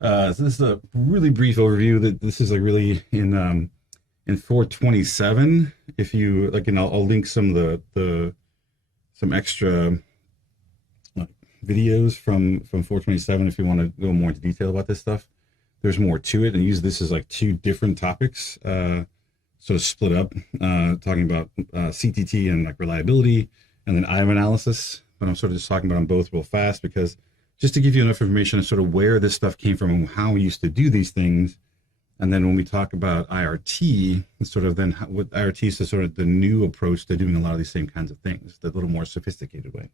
So this is a really brief overview. That this is like really in 427. If you like, and I'll link some of the some extra like, videos from 427 if you want to go more into detail about this stuff. There's more to it, and use this as like two different topics, sort of split up, talking about CTT and like reliability, and then IM analysis. But I'm sort of just talking about them both real fast because just to give you enough information on sort of where this stuff came from and how we used to do these things. And then when we talk about IRT, sort of then what IRT is sort of the new approach to doing a lot of these same kinds of things, the little more sophisticated way.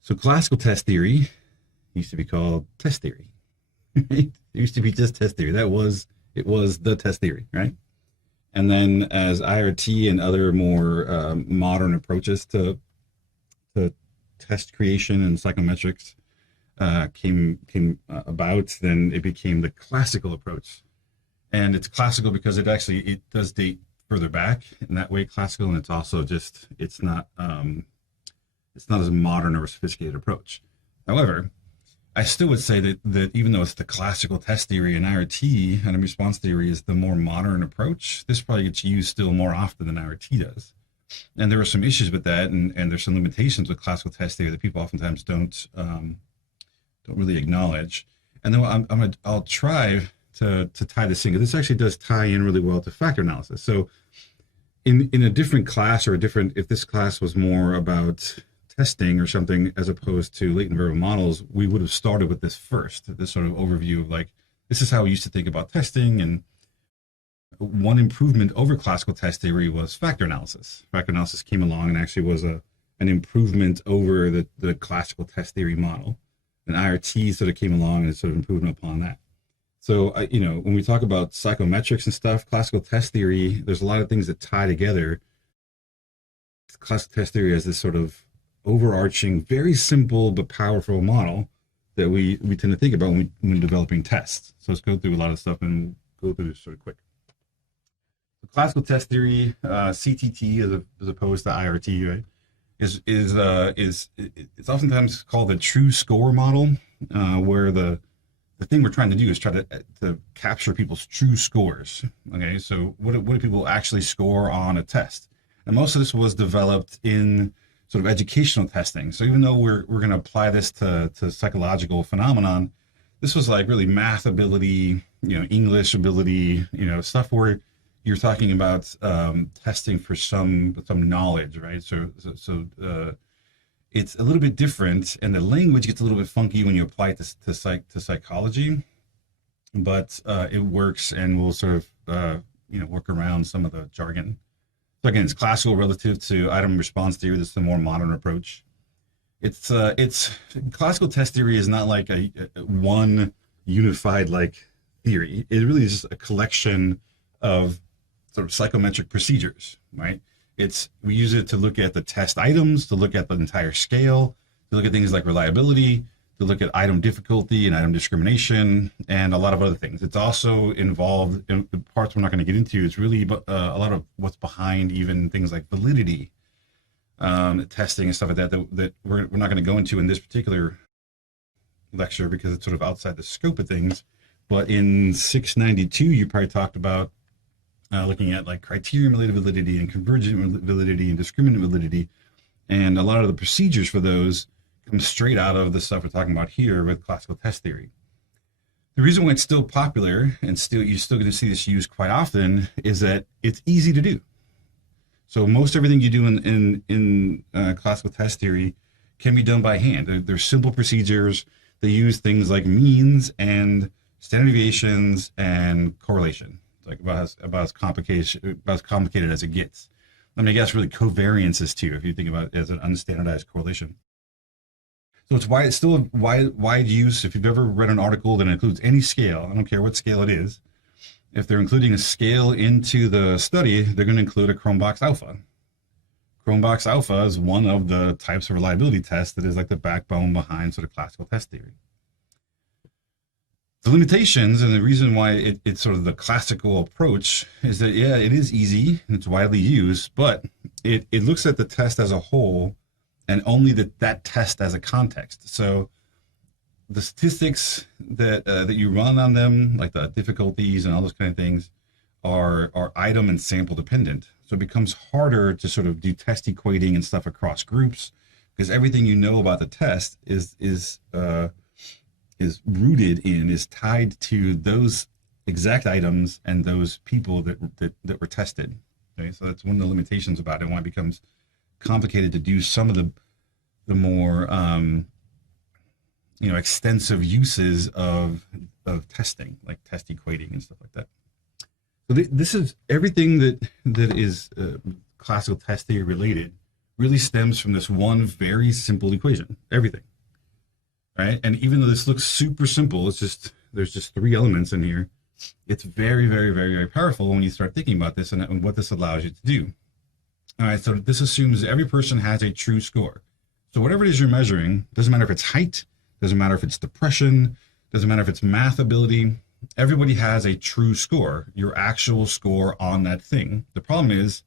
So classical test theory used to be called test theory. Right? It used to be just test theory. It was the test theory, right? And then as IRT and other more modern approaches to test creation and psychometrics came about, then it became the classical approach. And it's classical because it does date further back in that way, classical, and it's also just it's not as modern or sophisticated approach. However, I still would say that even though it's the classical test theory and IRT and response theory is the more modern approach, this probably gets used still more often than IRT does. And there are some issues with that, and there's some limitations with classical test theory that people oftentimes don't really acknowledge. And then I'll try to tie this in, because this actually does tie in really well to factor analysis. So in a different class, or if this class was more about testing or something as opposed to latent variable models, we would have started with this first, this sort of overview of like, this is how we used to think about testing. And one improvement over classical test theory was factor analysis. Factor analysis came along and actually was an improvement over the classical test theory model. And IRT sort of came along and sort of improved upon that. So, when we talk about psychometrics and stuff, classical test theory, there's a lot of things that tie together. Classical test theory has this sort of overarching, very simple but powerful model that we tend to think about when developing tests. So let's go through a lot of stuff and go through this sort of quick. Classical test theory, CTT as opposed to IRT, right, is it's oftentimes called the true score model, where the thing we're trying to do is try to capture people's true scores. Okay, so what do people actually score on a test? And most of this was developed in sort of educational testing. So even though we're going to apply this to psychological phenomenon, this was like really math ability, English ability, stuff where you're talking about testing for some knowledge, right? So it's a little bit different, and the language gets a little bit funky when you apply it to psychology, but it works, and we'll sort of work around some of the jargon. So again, it's classical relative to item response theory. This is the more modern approach. It's classical test theory is not like a one unified like theory. It really is just a collection of sort of psychometric procedures, right? We use it to look at the test items, to look at the entire scale, to look at things like reliability, to look at item difficulty and item discrimination, and a lot of other things. It's also involved in the parts we're not going to get into. It's really a lot of what's behind even things like validity, testing and stuff like that we're not going to go into in this particular lecture because it's sort of outside the scope of things. But in 692, you probably talked about looking at like criterion-related validity and convergent validity and discriminant validity. And a lot of the procedures for those come straight out of the stuff we're talking about here with classical test theory. The reason why it's still popular and you're still going to see this used quite often is that it's easy to do. So most everything you do in classical test theory can be done by hand. There's simple procedures. They use things like means and standard deviations and correlation. It's like about as complicated as it gets. I guess really covariances too, if you think about it as an unstandardized correlation. So it's still a wide use. If you've ever read an article that includes any scale, I don't care what scale it is, if they're including a scale into the study, they're going to include a Cronbach's alpha. Cronbach's alpha is one of the types of reliability tests that is like the backbone behind sort of classical test theory. The limitations and the reason why it's sort of the classical approach is that, yeah, it is easy and it's widely used, but it looks at the test as a whole and only that test as a context. So the statistics that you run on them, like the difficulties and all those kind of things, are item and sample dependent. So it becomes harder to sort of do test equating and stuff across groups, because everything you know about the test is rooted in, is tied to those exact items and those people that were tested. Okay, so that's one of the limitations about it, and why it becomes complicated to do some of the more extensive uses of testing, like test equating and stuff like that. So this is everything that is classical test theory related really stems from this one very simple equation. Everything, right? And even though this looks super simple, there's just three elements in here. It's very, very, very, very powerful when you start thinking about this and what this allows you to do. All right, so this assumes every person has a true score. So whatever it is you're measuring, doesn't matter if it's height, doesn't matter if it's depression, doesn't matter if it's math ability, everybody has a true score, your actual score on that thing. The problem is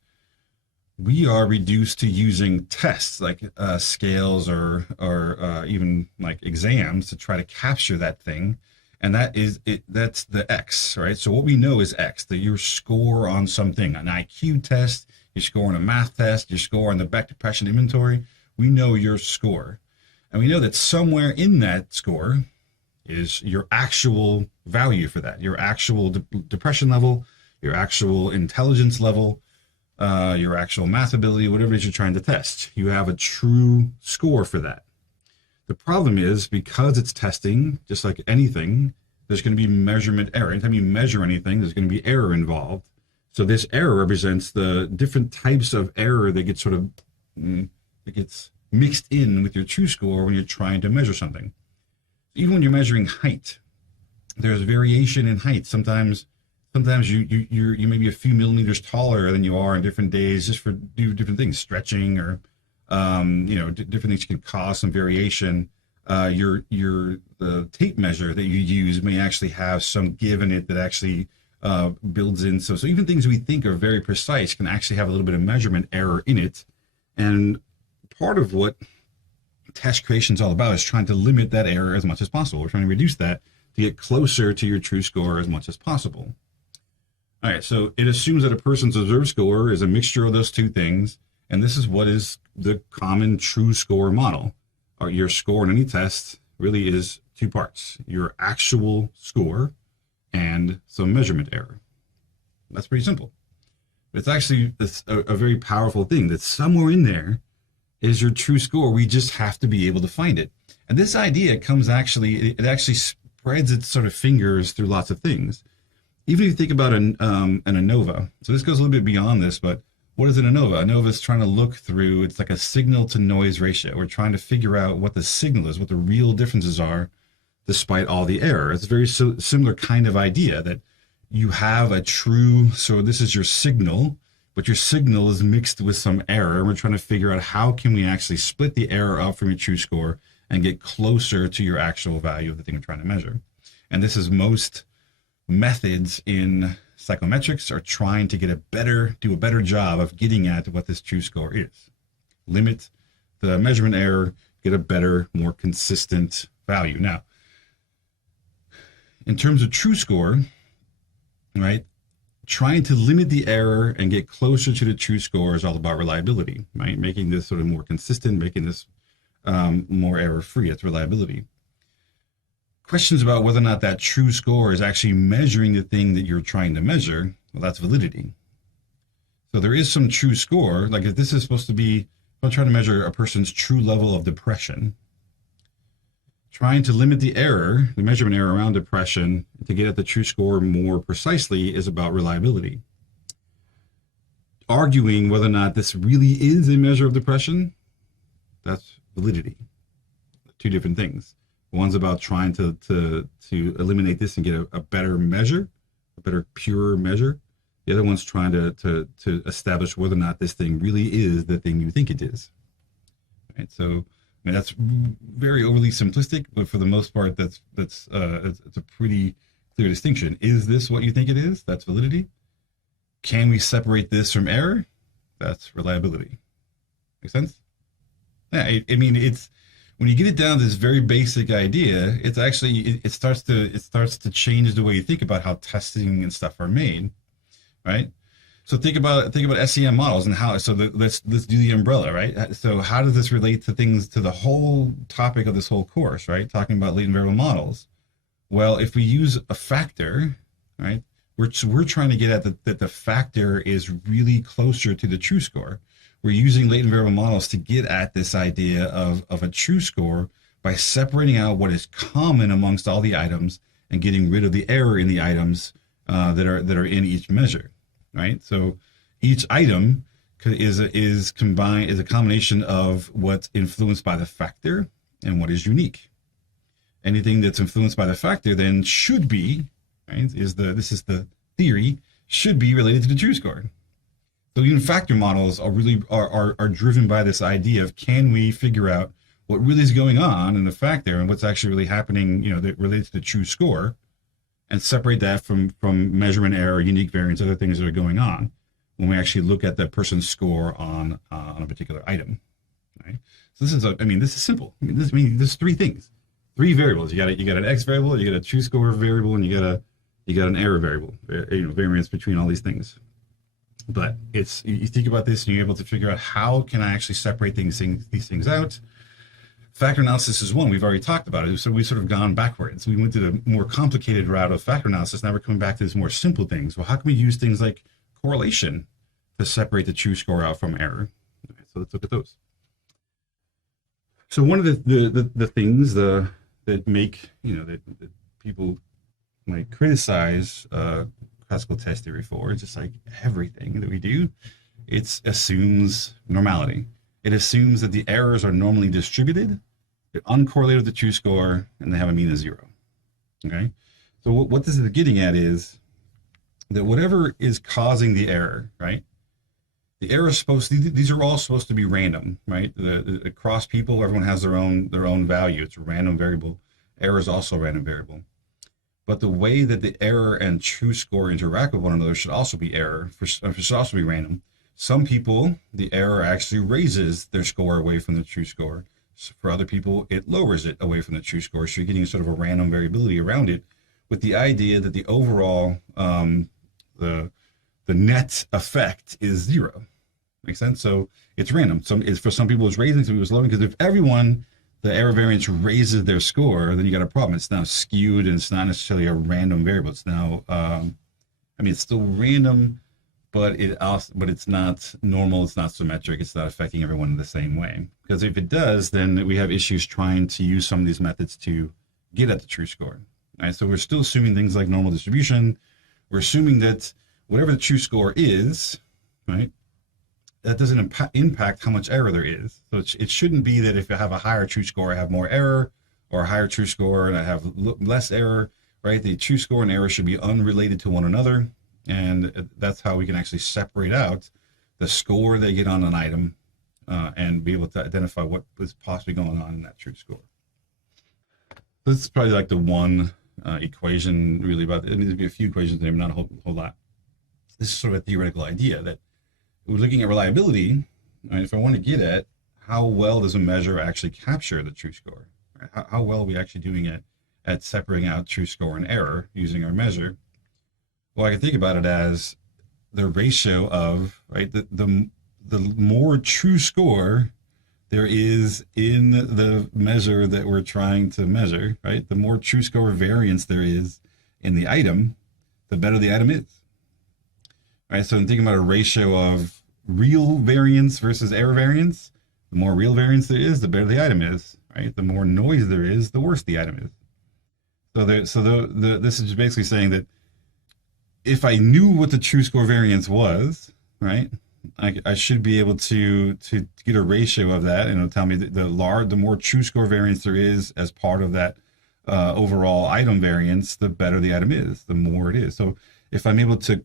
we are reduced to using tests like scales or even like exams to try to capture that thing. And that's the X, right? So what we know is X, that your score on something, an IQ test, your score on a math test, your score on the Beck Depression Inventory. We know your score. And we know that somewhere in that score is your actual value for that, your actual depression level, your actual intelligence level, your actual math ability, whatever it is you're trying to test. You have a true score for that. The problem is, because it's testing, just like anything, there's going to be measurement error. Anytime you measure anything, there's going to be error involved. So this error represents the different types of error that gets mixed in with your true score when you're trying to measure something. Even when you're measuring height, there's variation in height. Sometimes you may be a few millimeters taller than you are on different days, just for different things, stretching or different things can cause some variation. The tape measure that you use may actually have some give in it that actually builds in. So even things we think are very precise can actually have a little bit of measurement error in it. And part of what test creation is all about is trying to limit that error as much as possible. We're trying to reduce that to get closer to your true score as much as possible. All right, so it assumes that a person's observed score is a mixture of those two things. And this is what is the common true score model. Your score in any test really is two parts: your actual score and some measurement error. That's pretty simple. It's actually a very powerful thing that somewhere in there is your true score. We just have to be able to find it. And this idea it actually spreads its sort of fingers through lots of things. Even if you think about an ANOVA, so this goes a little bit beyond this, but what is an ANOVA? ANOVA is trying to look through, it's like a signal to noise ratio. We're trying to figure out what the signal is, what the real differences are, despite all the error. It's a very similar kind of idea that you have a true, so this is your signal, but your signal is mixed with some error. And we're trying to figure out how can we actually split the error up from your true score and get closer to your actual value of the thing we're trying to measure. And this is most methods in psychometrics are trying to do a better job of getting at what this true score is. Limit the measurement error, get a better, more consistent value. Now, in terms of true score, right, trying to limit the error and get closer to the true score is all about reliability, right? Making this sort of more consistent, making this more error-free. It's reliability. Questions about whether or not that true score is actually measuring the thing that you're trying to measure, well, that's validity. So there is some true score, like if this is supposed to be, if I'm trying to measure a person's true level of depression, trying to limit the error, the measurement error around depression to get at the true score more precisely is about reliability. Arguing whether or not this really is a measure of depression, that's validity. Two different things. One's about trying to eliminate this and get a better measure, a better, purer measure. The other one's trying to establish whether or not this thing really is the thing you think it is. Right? So, I mean, that's very overly simplistic, but for the most part, it's a pretty clear distinction. Is this what you think it is? That's validity. Can we separate this from error? That's reliability. Make sense? Yeah, I mean, when you get it down to this very basic idea, it's actually it starts to change the way you think about how testing and stuff are made, right? So think about SEM models and how. So let's do the umbrella, right? So how does this relate to things, to the whole topic of this whole course, right? Talking about latent variable models. Well, if we use a factor, right, we're trying to get at that the factor is really closer to the true score. We're using latent variable models to get at this idea of a true score by separating out what is common amongst all the items and getting rid of the error in the items that are in each measure, right? So each item is a combination of what's influenced by the factor and what is unique. Anything that's influenced by the factor then should be, right, this is the theory, should be related to the true score. So even factor models are really are driven by this idea of, can we figure out what really is going on in the factor and what's actually really happening, that relates to the true score, and separate that from measurement error, unique variance, other things that are going on when we actually look at the person's score on a particular item, right? So this is simple. There's three things, three variables. You got an X variable, you got a true score variable, and you got an error variable, variance between all these things. But you think about this and you're able to figure out, how can I actually separate these things out? Factor analysis is one. We've already talked about it. So we've sort of gone backwards. We went to the more complicated route of factor analysis. Now we're coming back to these more simple things. Well, how can we use things like correlation to separate the true score out from error? Okay, so let's look at those. So one of the things that make, that people might criticize classical test theory for, just like everything that we do, it assumes normality. It assumes that the errors are normally distributed, they're uncorrelated with the true score, and they have a mean of 0. Okay? So what this is getting at is that whatever is causing the error, right? The error is these are all supposed to be random, right? Across people, everyone has their own value. It's a random variable. Error is also a random variable. But the way that the error and true score interact with one another should also be should also be random. Some people, the error actually raises their score away from the true score. So for other people, it lowers it away from the true score. So you're getting sort of a random variability around it, with the idea that the overall, the net effect is 0. Make sense? So it's random. For some people it's raising, some people it's lowering, because if everyone, the error variance raises their score, then you got a problem. It's now skewed, and it's not necessarily a random variable. It's now, it's still random, but it's not normal. It's not symmetric. It's not affecting everyone in the same way. Because if it does, then we have issues trying to use some of these methods to get at the true score. Right? So we're still assuming things like normal distribution. We're assuming that whatever the true score is, right, that doesn't impact how much error there is. So it shouldn't be that if I have a higher true score, I have more error, or a higher true score and I have less error, right? The true score and error should be unrelated to one another. And that's how we can actually separate out the score they get on an item and be able to identify what is possibly going on in that true score. This is probably like the one equation really about it. Needs to be a few equations there, but not a whole lot. This is sort of a theoretical idea that we're looking at reliability. Right? If I want to get at how well does a measure actually capture the true score, right? How well are we actually doing it at separating out true score and error using our measure? Well, I can think about it as the ratio of, right, the more true score there is in the measure that we're trying to measure, right? The more true score variance there is in the item, the better the item is. Right, so in thinking about a ratio of real variance versus error variance, the more real variance there is, the better the item is. Right, the more noise there is, the worse the item is. So this is basically saying that if I knew what the true score variance was, right, I should be able to get a ratio of that, and it'll tell me that the more true score variance there is as part of that overall item variance, the better the item is, the more it is. So if I'm able to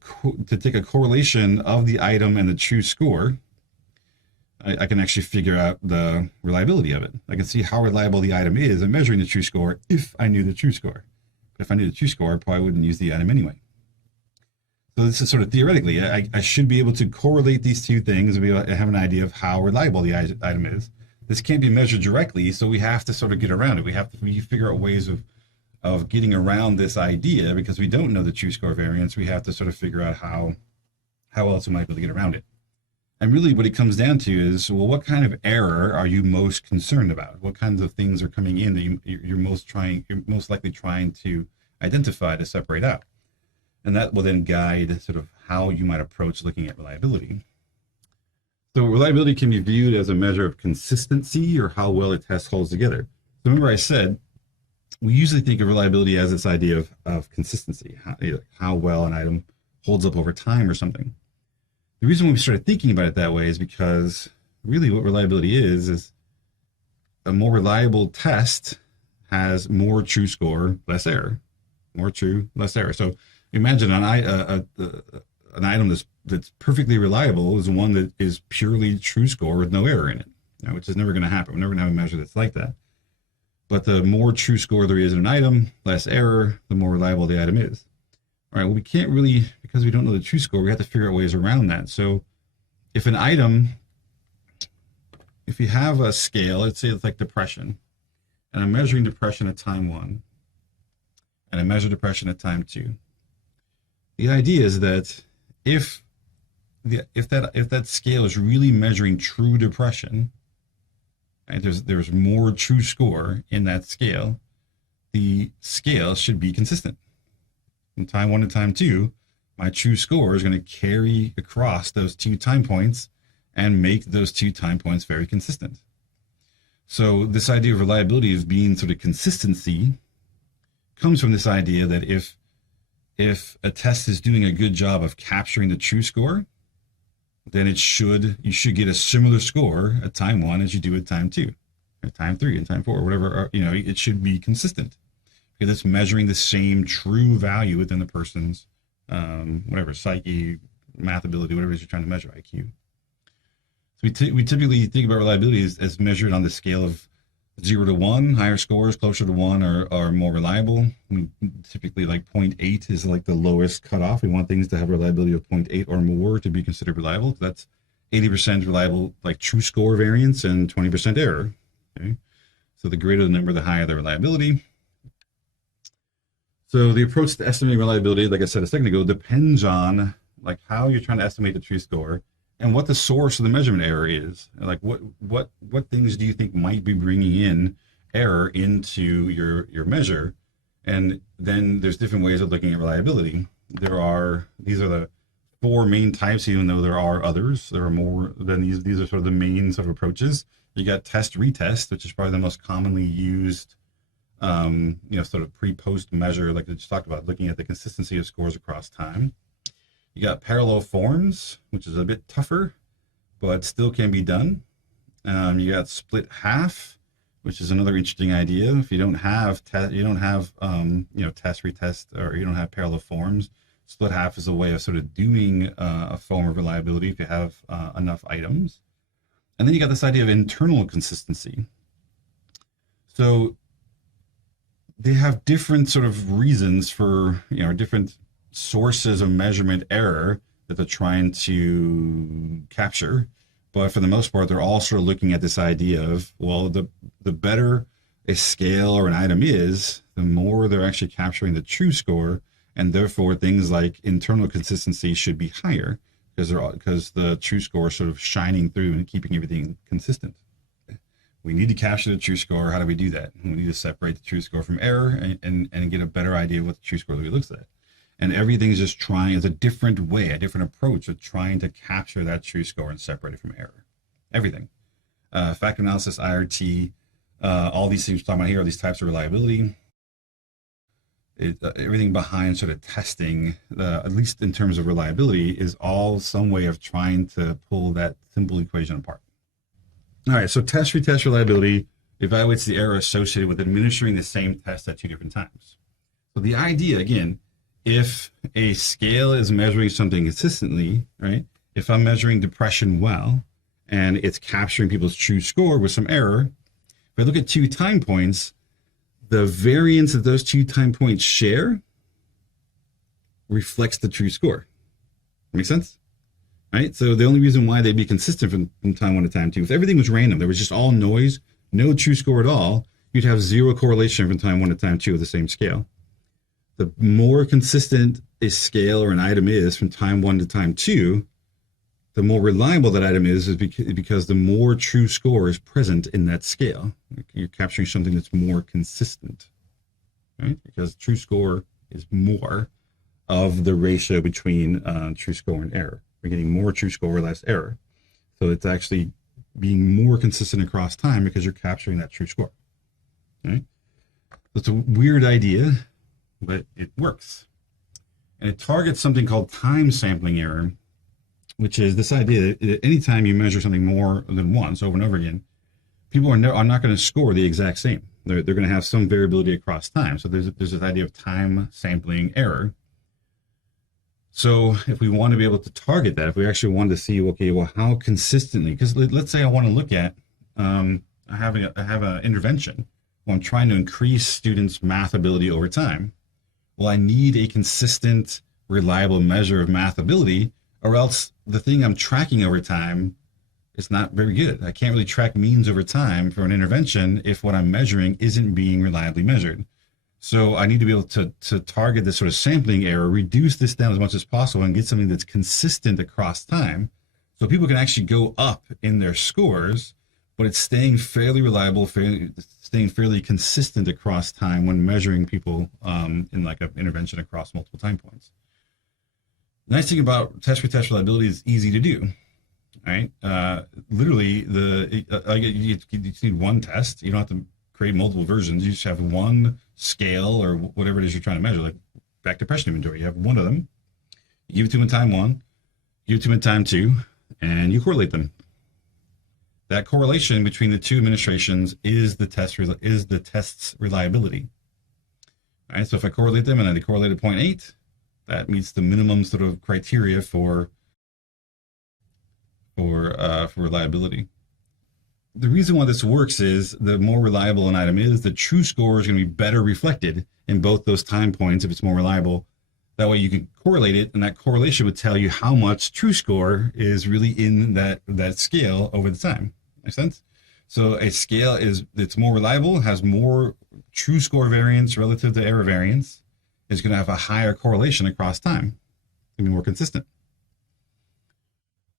take a correlation of the item and the true score, I can actually figure out the reliability of it. I can see how reliable the item is in measuring the true score if I knew the true score. But if I knew the true score, I probably wouldn't use the item anyway. So this is sort of theoretically, I should be able to correlate these two things and be able to have an idea of how reliable the item is. this can't be measured directly, so we have to sort of get around it. We figure out ways of getting around this idea because we don't know the true score variance. We have to sort of figure out how else we might be able to get around it. And really what it comes down to is, well, what kind of error are you most concerned about? What kinds of things are coming in that you're most likely trying to identify to separate out? And that will then guide sort of how you might approach looking at reliability. So reliability can be viewed as a measure of consistency or how well a test holds together. So remember I said, we usually think of reliability as this idea of consistency, how well an item holds up over time or something. The reason we started thinking about it that way is because really what reliability is a more reliable test has more true score, less error. More true, less error. So imagine an item that's perfectly reliable is one that is purely true score with no error in it, which is never going to happen. We're never going to have a measure that's like that. But the more true score there is in an item, less error, the more reliable the item is. All right, well, we can't really, because we don't know the true score, we have to figure out ways around that. So if an item, if you have a scale, let's say it's like depression, and I'm measuring depression at time 1, and I measure depression at time 2. The idea is that if that scale is really measuring true depression, and there's more true score in that scale, the scale should be consistent. From time 1 to time 2, my true score is going to carry across those 2 time points and make those 2 time points very consistent. So this idea of reliability as being sort of consistency comes from this idea that if a test is doing a good job of capturing the true score, then you should get a similar score at time 1 as you do at time 2, or time 3 and time 4, or whatever. It should be consistent because it's measuring the same true value within the person's whatever psyche, math ability, whatever it is you're trying to measure, IQ. So we typically think about reliability as measured on the scale of 0 to 1. Higher scores closer to 1 are more reliable. We typically like 0.8 is like the lowest cutoff. We want things to have reliability of 0.8 or more to be considered reliable. That's 80% reliable, like true score variance, and 20% error. Okay, so the greater the number, the higher the reliability. So the approach to estimating reliability, like I said a second ago, depends on like how you're trying to estimate the true score and what the source of the measurement error is. Like what things do you think might be bringing in error into your measure? And then there's different ways of looking at reliability. These are the 4 main types, even though there are others. There are more than these. These are sort of the main sort of approaches. You got test-retest, which is probably the most commonly used sort of pre-post measure, like I just talked about, looking at the consistency of scores across time. You got parallel forms, which is a bit tougher, but still can be done. You got split half, which is another interesting idea. If you don't have test, retest, or you don't have parallel forms, split half is a way of sort of doing a form of reliability if you have enough items. And then you got this idea of internal consistency. So they have different sort of reasons for, different sources of measurement error that they're trying to capture. But for the most part, they're all sort of looking at this idea of, well, the better a scale or an item is, the more they're actually capturing the true score. And therefore, things like internal consistency should be higher because the true score is sort of shining through and keeping everything consistent. We need to capture the true score. How do we do that? We need to separate the true score from error and get a better idea of what the true score really looks like. And everything's just trying, it's a different way, a different approach of trying to capture that true score and separate it from error. Everything. Factor analysis, IRT, all these things we're talking about here, all these types of reliability. Everything behind sort of testing, at least in terms of reliability, is all some way of trying to pull that simple equation apart. All right, so test-retest reliability evaluates the error associated with administering the same test at 2 different times. So the idea, again, if a scale is measuring something consistently, right? If I'm measuring depression well, and it's capturing people's true score with some error, if I look at 2 time points, the variance that those 2 time points share reflects the true score. Make sense? right? So the only reason why they'd be consistent from time one to time two, if everything was random, there was just all noise, no true score at all, you'd have zero correlation from time one to time two of the same scale. The more consistent a scale or an item is from time one to time two, the more reliable that item is because the more true score is present in that scale. You're capturing something that's more consistent, right? Because true score is more of the ratio between true score and error. We're getting more true score or less error. So it's actually being more consistent across time because you're capturing that true score. Okay? It's a weird idea, but it works. And it targets something called time sampling error, which is this idea that anytime you measure something more than once over and over again, people are not going to score the exact same. They're going to have some variability across time. So there's this idea of time sampling error. So if we want to be able to target that, if we actually want to see, okay, well, how consistently, because let's say I want to look at, I have an intervention where I'm trying to increase students' math ability over time. Well, I need a consistent, reliable measure of math ability, or else the thing I'm tracking over time is not very good. I can't really track means over time for an intervention if what I'm measuring isn't being reliably measured. So I need to be able to target this sort of sampling error, reduce this down as much as possible, and get something that's consistent across time. So people can actually go up in their scores, but it's staying fairly reliable, staying fairly consistent across time when measuring people in like an intervention across multiple time points. The nice thing about test-retest reliability is easy to do, right? Literally, you just need one test. You don't have to create multiple versions. You just have one scale or whatever it is you're trying to measure, like back depression inventory. You have one of them. You give it to them in time one, give it to them in time two, and you correlate them. That correlation between the two administrations is the test's reliability. All right, so if I correlate them and I correlate at 0.8, that meets the minimum sort of criteria for reliability. The reason why this works is the more reliable an item is, the true score is going to be better reflected in both those time points if it's more reliable. That way you can correlate it, and that correlation would tell you how much true score is really in that scale over the time. Make sense? So a scale it's more reliable, has more true score variance relative to error variance, is going to have a higher correlation across time. It's going to be more consistent.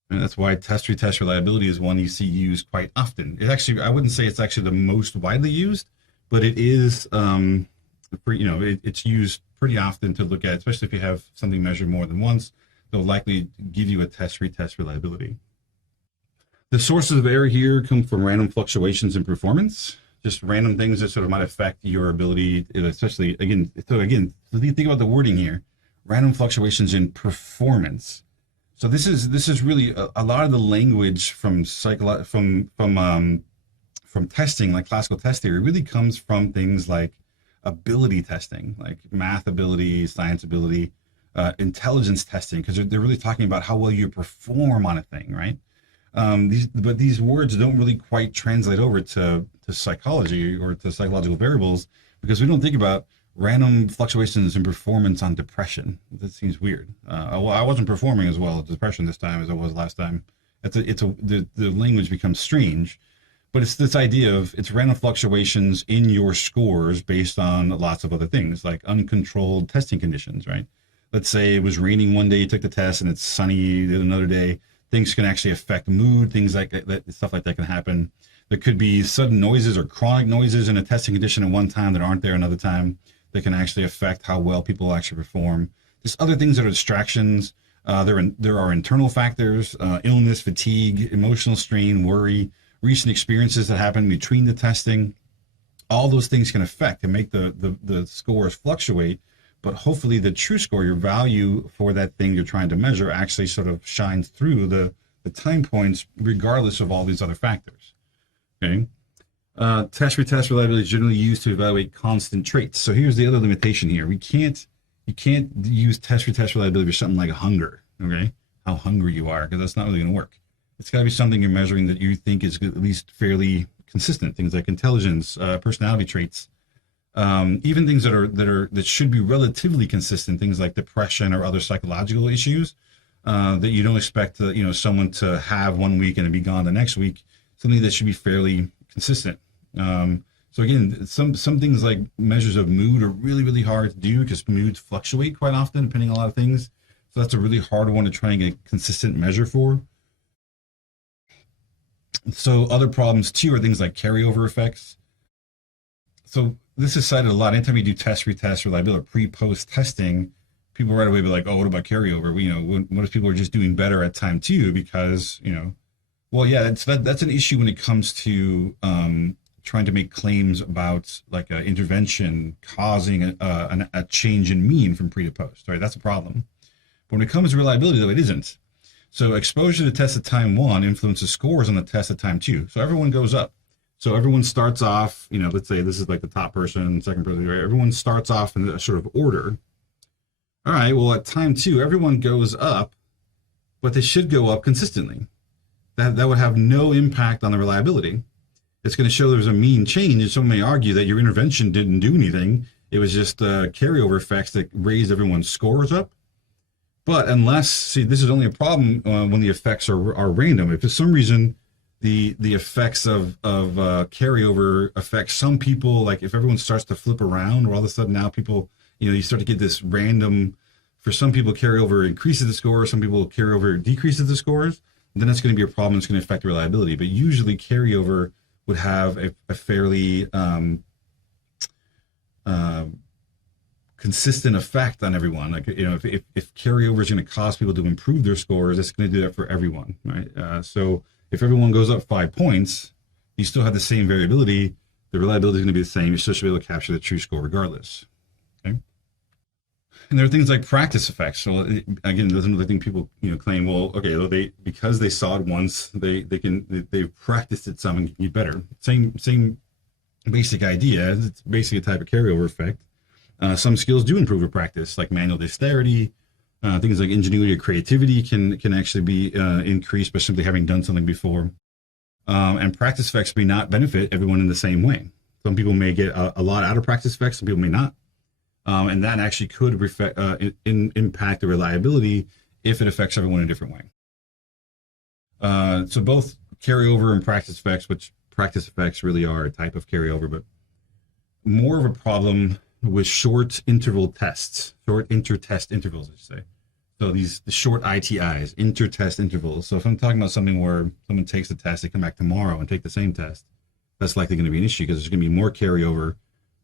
And that's why test-retest reliability is one you see used quite often. It actually, I wouldn't say it's actually the most widely used, but it is, it's used pretty often to look at, especially if you have something measured more than once. They'll likely give you a test-retest reliability. The sources of error here come from random fluctuations in performance, just random things that sort of might affect your ability, especially, again, think about the wording here, random fluctuations in performance. So this is really a lot of the language from testing, like classical test theory, really comes from things like ability testing, like math ability, science ability, intelligence testing, because they're really talking about how well you perform on a thing, right? But these words don't really quite translate over to psychology or to psychological variables, because we don't think about random fluctuations in performance on depression. That seems weird. I wasn't performing as well at depression this time as I was last time. The language becomes strange, but it's this idea of it's random fluctuations in your scores based on lots of other things, like uncontrolled testing conditions, right? Let's say it was raining one day, you took the test, and it's sunny another day. Things can actually affect mood, things like that, stuff like that can happen. There could be sudden noises or chronic noises in a testing condition at one time that aren't there another time, that can actually affect how well people actually perform. There's other things that are distractions. There are internal factors, illness, fatigue, emotional strain, worry, recent experiences that happen between the testing. All those things can affect and make the scores fluctuate, but hopefully the true score, your value for that thing you're trying to measure, actually sort of shines through the time points regardless of all these other factors. Okay. Test-retest reliability is generally used to evaluate constant traits. So here's the other limitation here. You can't use test-retest reliability for something like hunger, okay? How hungry you are, because that's not really going to work. It's got to be something you're measuring that you think is at least fairly consistent. Things like intelligence, personality traits, even things that should be relatively consistent. Things like depression or other psychological issues. that you don't expect someone to have one week and then be gone the next week. Something that should be fairly consistent. So again, some things like measures of mood are really, really hard to do because moods fluctuate quite often depending on a lot of things. So that's a really hard one to try and get a consistent measure for. So other problems too are things like carryover effects. So this is cited a lot. Anytime you do test, retest, reliability, pre-post testing, people right away be like, oh, what about carryover? What if people are just doing better at time two because, well, yeah, that's an issue when it comes to trying to make claims about like an intervention causing a change in mean from pre to post, right? That's a problem. But when it comes to reliability, though, it isn't. So exposure to test at time one influences scores on the test at time two. So everyone goes up. So everyone starts off, let's say this is like the top person, second person, right? Everyone starts off in a sort of order. All right, well, at time two, everyone goes up, but they should go up consistently. That would have no impact on the reliability. It's going to show there's a mean change, and someone may argue that your intervention didn't do anything. It was just carryover effects that raised everyone's scores up. But this is only a problem when the effects are random. If for some reason the effects of carryover affect some people, like if everyone starts to flip around, or all of a sudden now people, you start to get this random, for some people carryover increases the score, some people carryover decreases the scores, then it's going to be a problem. It's going to affect reliability. But usually carryover would have a fairly consistent effect on everyone. Like, if carryover is going to cause people to improve their scores, it's going to do that for everyone, right? So if everyone goes up 5 points, you still have the same variability. The reliability is going to be the same. You still should be able to capture the true score regardless. Okay. And there are things like practice effects. So again, that's another thing people claim. Well, okay, well, because they saw it once, they've practiced it some and can get better. Same basic idea. It's basically a type of carryover effect. Some skills do improve with practice, like manual dexterity. Things like ingenuity or creativity can actually be increased by simply having done something before. And practice effects may not benefit everyone in the same way. Some people may get a lot out of practice effects, some people may not. And that actually could impact the reliability if it affects everyone in a different way. So both carryover and practice effects, which practice effects really are a type of carryover, but more of a problem with short interval tests, short inter-test intervals, I should say. So the short ITIs, inter-test intervals. So if I'm talking about something where someone takes the test, they come back tomorrow and take the same test, that's likely going to be an issue because there's going to be more carryover.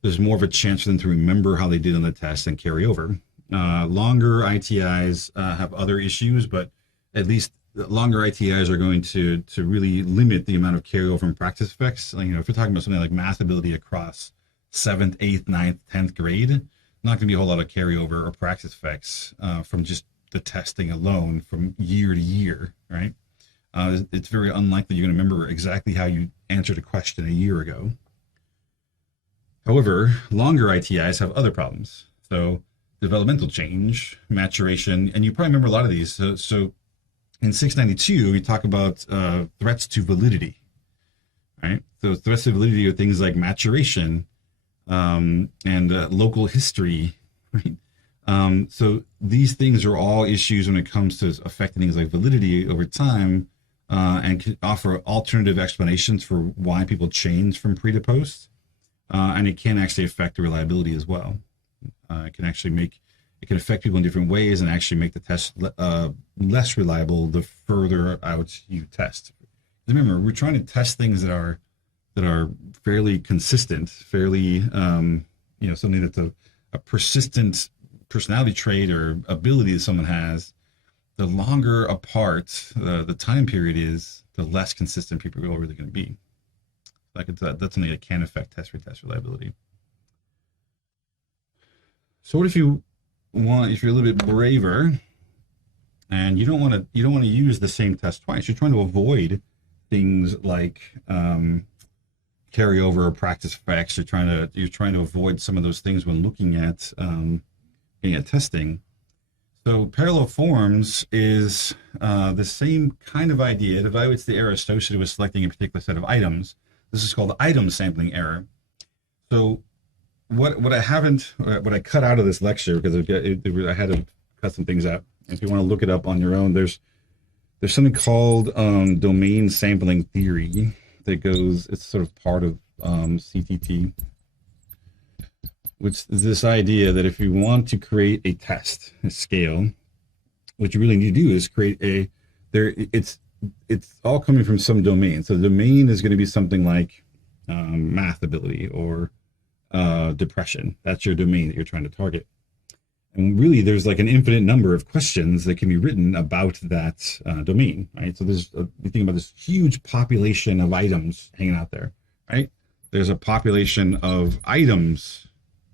There's more of a chance for them to remember how they did on the test and carry over. Longer ITIs have other issues, but at least longer ITIs are going to really limit the amount of carryover and practice effects. Like, if you're talking about something like math ability across 7th, 8th, 9th, 10th grade, not going to be a whole lot of carryover or practice effects from just the testing alone from year to year, right? It's very unlikely you're going to remember exactly how you answered a question a year ago. However, longer ITIs have other problems. So developmental change, maturation, and you probably remember a lot of these. So in 692, we talk about threats to validity, right? So threats to validity are things like maturation and local history, right? So these things are all issues when it comes to affecting things like validity over time and can offer alternative explanations for why people change from pre to post. And it can actually affect the reliability as well. It can affect people in different ways and actually make the test less reliable the further out you test. Remember, we're trying to test things that are fairly consistent, fairly something that's a persistent personality trait or ability that someone has. The longer apart the time period is, the less consistent people are really going to be. That's something that can affect test-retest reliability. So what if you're a little bit braver and you don't want to use the same test twice? You're trying to avoid things like carryover or practice effects. You're trying to avoid some of those things when looking at testing. So parallel forms is the same kind of idea. It evaluates the error associated with selecting a particular set of items. This is called item sampling error. So what I cut out of this lecture, because I had to cut some things out, If you want to look it up on your own, there's something called domain sampling theory that goes. It's sort of part of CTT, which is this idea that if you want to create a test, a scale, what you really need to do is create a it's all coming from some domain. So the domain is going to be something like math ability or depression. That's your domain that you're trying to target. And really, there's like an infinite number of questions that can be written about that domain, right? So there's you think about this huge population of items hanging out there, right? There's a population of items,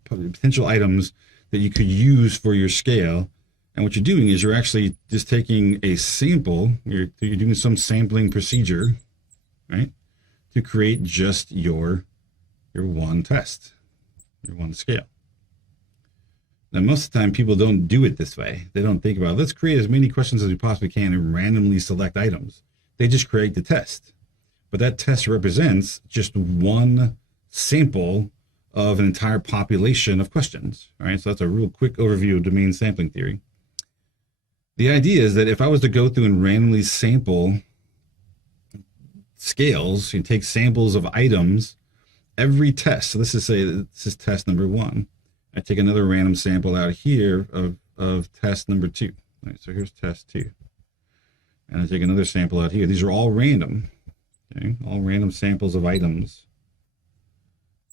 potential items that you could use for your scale. And what you're doing is you're actually just taking a sample, you're doing some sampling procedure, right, to create just your one test, your one scale. Now, most of the time, people don't do it this way. They don't think about, let's create as many questions as we possibly can and randomly select items. They just create the test. But that test represents just one sample of an entire population of questions, right? So that's a real quick overview of domain sampling theory. The idea is that if I was to go through and randomly sample scales, you take samples of items, every test, so this is test number 1. I take another random sample out here of test number 2. All right, so here's test 2. And I take another sample out here. These are all random, okay? All random samples of items.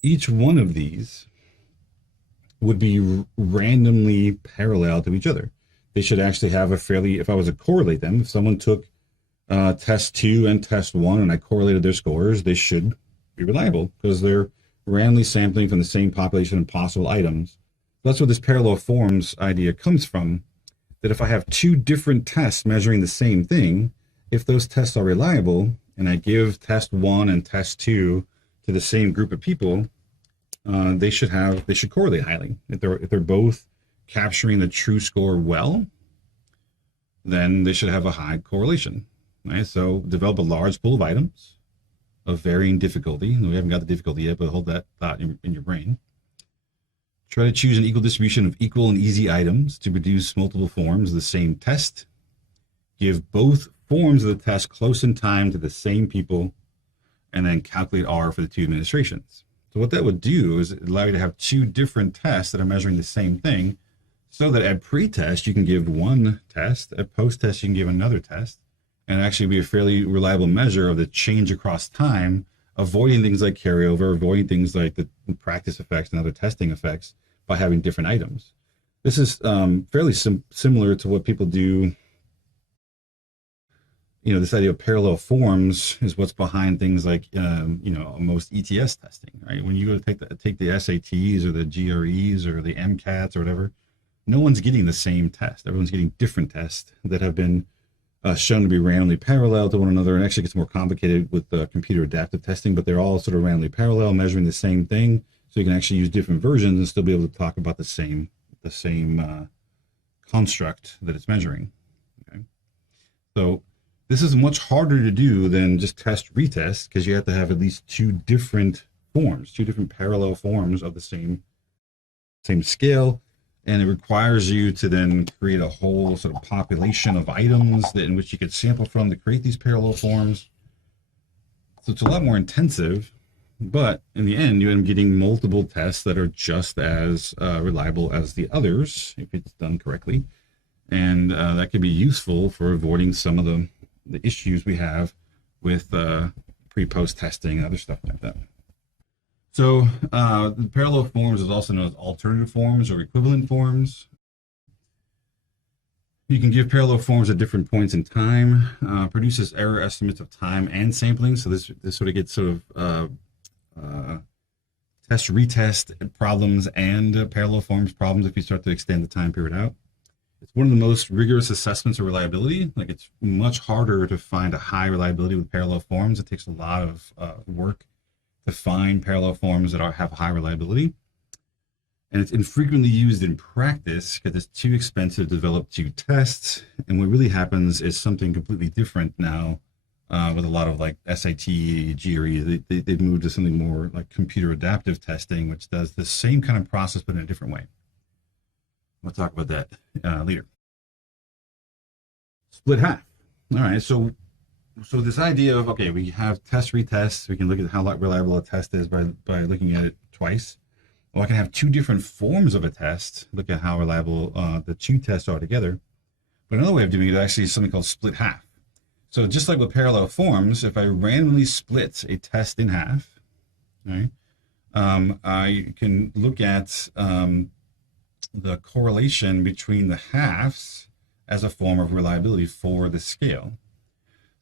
Each one of these would be randomly parallel to each other. They should actually have a fairly, if I was to correlate them, if someone took test 2 and test 1 and I correlated their scores, they should be reliable because they're randomly sampling from the same population of possible items. That's where this parallel forms idea comes from, that if I have 2 different tests measuring the same thing, if those tests are reliable and I give test 1 and test 2 to the same group of people, they should correlate highly. If they're both capturing the true score well, then they should have a high correlation, right? So develop a large pool of items of varying difficulty. We haven't got the difficulty yet, but hold that thought in your brain. Try to choose an equal distribution of equal and easy items to produce multiple forms of the same test. Give both forms of the test close in time to the same people, and then calculate R for the 2 administrations. So what that would do is allow you to have 2 different tests that are measuring the same thing, so that at pre-test, you can give one test, at post-test, you can give another test, and actually be a fairly reliable measure of the change across time, avoiding things like carryover, avoiding things like the practice effects and other testing effects by having different items. This is fairly similar to what people do. You know, this idea of parallel forms is what's behind things like, most ETS testing, right? When you go to take the SATs or the GREs or the MCATs or whatever, no one's getting the same test. Everyone's getting different tests that have been shown to be randomly parallel to one another. And actually gets more complicated with computer adaptive testing, but they're all sort of randomly parallel, measuring the same thing. So you can actually use different versions and still be able to talk about the same construct that it's measuring. Okay? So this is much harder to do than just test-retest, because you have to have at least 2 different forms, 2 different parallel forms of the same scale. And it requires you to then create a whole sort of population of items in which you could sample from to create these parallel forms. So it's a lot more intensive, but in the end, you end up getting multiple tests that are just as reliable as the others, if it's done correctly. And that could be useful for avoiding some of the issues we have with pre-post testing and other stuff like that. So the parallel forms is also known as alternative forms or equivalent forms. You can give parallel forms at different points in time, produces error estimates of time and sampling. So this sort of gets test-retest problems and parallel forms problems if you start to extend the time period out. It's one of the most rigorous assessments of reliability. Like, it's much harder to find a high reliability with parallel forms. It takes a lot of work to find parallel forms that have high reliability. And it's infrequently used in practice because it's too expensive to develop 2 tests. And what really happens is something completely different now with a lot of like SAT, GRE. They've moved to something more like computer adaptive testing, which does the same kind of process but in a different way. We'll talk about that later. split half. All right, so this idea of, okay, we have test retest, we can look at how reliable a test is by looking at it twice. Well, I can have two different forms of a test, look at how reliable the two tests are together. But another way of doing it actually is something called split half. So just like with parallel forms, if I randomly split a test in half, right, I can look at the correlation between the halves as a form of reliability for the scale.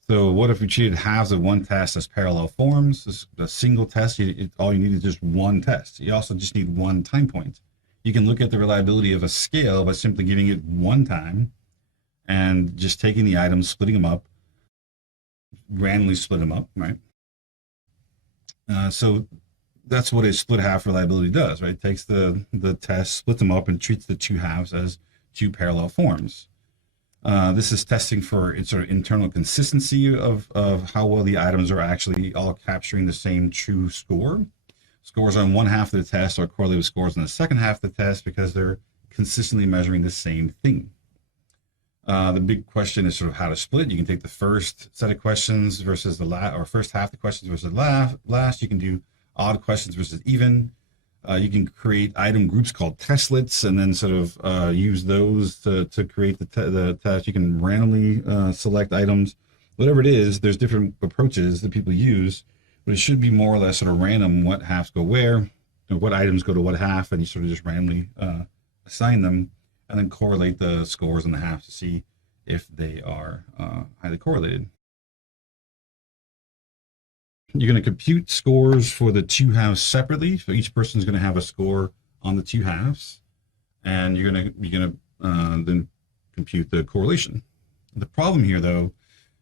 So what if we treated halves of one test as parallel forms? This, a single test, all you need is just one test. You also just need one time point. You can look at the reliability of a scale by simply giving it one time and just taking the items, splitting them up, randomly split them up, right? So that's what a split half reliability does, right? It takes the test, splits them up, and treats the two halves as two parallel forms. This is testing for sort of internal consistency of how well the items are actually all capturing the same true score. Scores on one half of the test are correlated with scores on the second half of the test because they're consistently measuring the same thing. The big question is sort of how to split. You can take the first set of questions versus the last, or first half of the questions versus the last. You can do odd questions versus even. You can create item groups called testlets and then sort of use those to create the test. You can randomly select items. Whatever it is, there's different approaches that people use, but it should be more or less sort of random what halves go where, what items go to what half, and you sort of just randomly assign them and then correlate the scores on the halves to see if they are highly correlated. You're going to compute scores for the two halves separately. So each person is going to have a score on the two halves, and you're going to then compute the correlation. The problem here, though,